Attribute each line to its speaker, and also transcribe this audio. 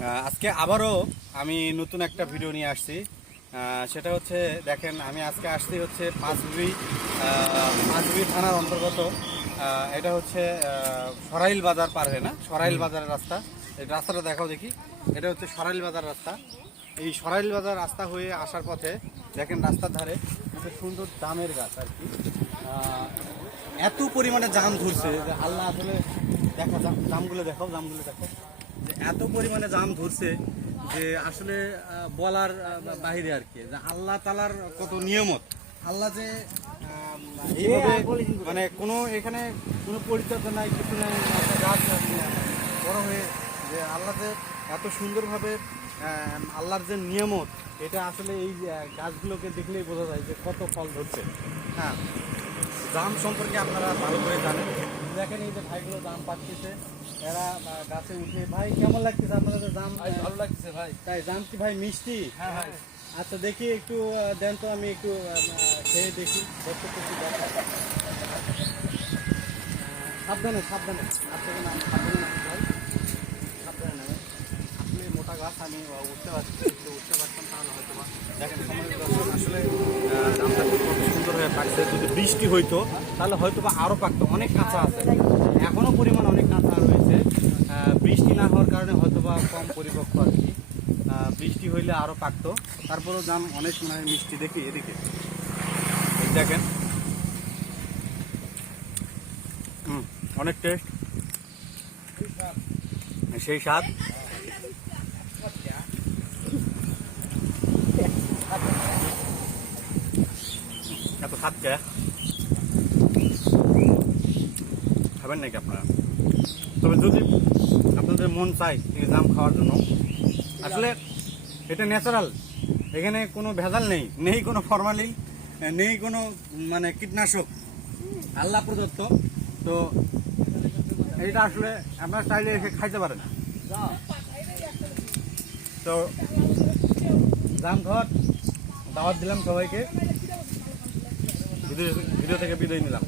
Speaker 1: আজকে আবারও আমি নতুন একটা ভিডিও নিয়ে আসছি। সেটা হচ্ছে দেখেন আমি আজকে আসছি হচ্ছে পাঁচবি পাঁচবি থানার অন্তর্গত। এটা হচ্ছে সরাইল বাজার পার হয়ে না? সরাইল বাজারের রাস্তা। এই রাস্তাটা দেখাও দেখি। এটা হচ্ছে সরাইল বাজার রাস্তা। এই সরাইল বাজার রাস্তা হয়ে আসার পথে দেখেন রাস্তার ধারে একটা সুন্দর দামের গাছ আর কি। এত পরিমাণে জাম ধরছে। যে আল্লাহ আসলে দেখো জাম- জামগুলো দেখো জামগুলো দেখো এত পরিমাণে জাম ধরছে যে আসলে বলার বাহিরে আর কি। আল্লাহ তালার কত নিয়মত। আল্লাহ যে এইভাবে মানে কোনো এখানে কোনো পরিচর্যা নাই, কিছু নাই গাছ বড় হয়ে যে আল্লাহ যে এত সুন্দরভাবে আল্লাহর যে নিয়মত, এটা আসলে এই গাছগুলোকে দেখলেই বোঝা যায় যে কত ফল ধরছে। হ্যাঁ জাম সম্পর্কে আপনারা ভালো করে জানেন। দেখেন এই যে ভাইগুলো দাম পাচ্ছেছে। এরা গাছে উঠে ভাই কেমন লাগতেছে আপনাদের দাম?
Speaker 2: ভালো লাগছে ভাই।
Speaker 1: তাই দাম কি ভাই মিষ্টি?
Speaker 2: হ্যাঁ ভাই।
Speaker 1: আচ্ছা দেখি একটু দেন তো আমি একটু খেয়ে দেখি দেখতে সাবধানে সাবধানে। আপনাকে নাম সাবধানে ভাই? সাবধানে নামে আসলে মোটা গাছ আমি উঠতে পারছি উঠতে পারতাম তাহলে হয়তো দেখেন সময় আসলে দামটা পাকছে যদি বৃষ্টি হইতো, তাহলে হয়তো বা আরও পাকতো। অনেক কাঁচা আছে। এখনও পরিমাণ অনেক কাঁচা রয়েছে। বৃষ্টি না হওয়ার কারণে হয়তো বা কম পরিপক্ক আর কি। বৃষ্টি হইলে আরও পাকতো। তারপরেও দাম অনেক মানে মিষ্টি দেখি, এদিকে। দেখেন। হুম, অনেক টেস্ট সেই স্বাদ। স্বাদ খাবেন নাকি আপনারা? তবে যদি আপনাদের মন চায় এই জাম খাওয়ার জন্য, আসলে এটা ন্যাচারাল এখানে কোনো ভেজাল নেই নেই কোনো ফরমালিন নেই কোনো মানে কীটনাশক। আল্লাহ প্রদত্ত। তো এইটা আসলে আপনার চাইলে এসে খাইতে পারেন। তো জাম খাওয়ার দাওয়াত দিলাম সবাইকে। ভিডিও থেকে বিদায় নিলাম।